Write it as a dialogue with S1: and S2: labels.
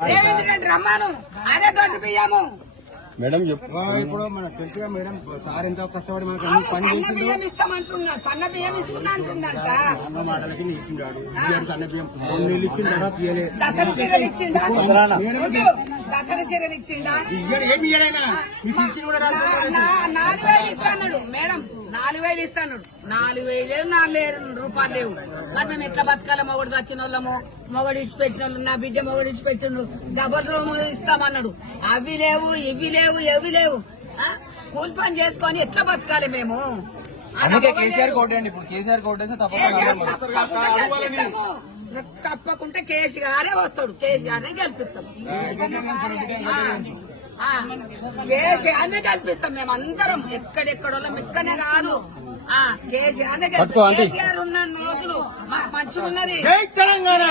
S1: రేవంత్ రెడ్డి రమ్మాను. అదే దొడ్డు బియ్యము.
S2: మేడం
S3: ఇప్పుడు మన తెలుసుగా మేడం సార్ ఎంత కష్టపడి మనకు? అన్ని పని
S1: సన్న
S3: చేసిండు
S1: బియ్యం ఇస్తామంటున్నాడు సన్న బియ్యం ఇస్తున్నా అంటున్నాడంట
S3: అన్న మాటలకి నీ ఇచ్చిండాడు బియ్యం సన్న బియ్యం. మూడు నెలలు ఇచ్చిన తర్వాత ఇయ్యలే.
S1: దసరా చీరలు ఇచ్చిండా?
S3: మేడం.
S1: దసరా చీరలు ఇచ్చిండా?
S3: ఇయ్యడు ఏమి ఇయ్యడైనా మీకు ఇచ్చిన కూడా రాదు
S1: నా- నా- నాలుగు వేలు ఇస్తాడు మేడం నాలుగు వేలు ఇస్తాడు నాలుగు వేలు నాలుగు వేలు రూపాయలు లేవు. మరి మేము ఎట్లా బతకాలి? మొగడు వచ్చిన వాళ్ళము మొగడు ఇచ్చి పెట్టిన వాళ్ళు నా బిడ్డ మొగడు ఇచ్చి పెట్టిన డబల్ రూమ్ ఇస్తామన్నాడు. అవి లేవు ఇవి లేవు ఎవి లేవు? కూలి పని చేసుకొని ఎట్లా బతకాలి మేము?
S4: అందుకే కేసీఆర్. కోటండి ఇప్పుడు. కేసీఆర్ కోటేస్తే తప్పకుండా.
S1: తప్పకుండా కేసీఆర్ వస్తాడు. కేసీఆర్ గెలిపిస్తాం. ఆ, ఆ, కేసీఆర్ గెలిపిస్తాం మేము అందరం ఎక్కడెక్కడ వాళ్ళం ఇక్కడనే కాదు. ఆ కేసీఆర్ ఉన్న రోజులు మాకు మంచిగా ఉన్నది
S3: తెలంగాణ.